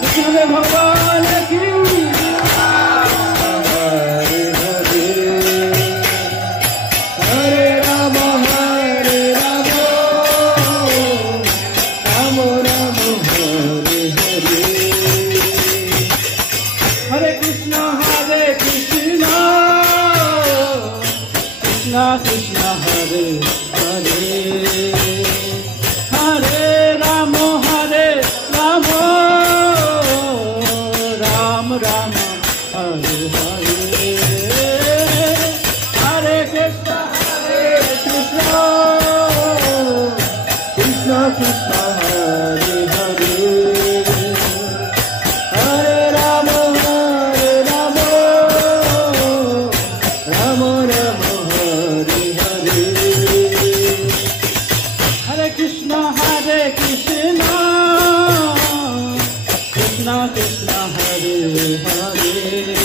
कृष्ण भगवान की हरे राम राम राम हरे हरे हरे कृष्ण कृष्ण कृष्ण हरे हरे हरे राम राम राम हरे हरे हरे कृष्ण कृष्ण कृष्ण हरे हरे हरे राम राम राम हरे हरे हरे कृष्ण कृष्ण कृष्ण हरे हरे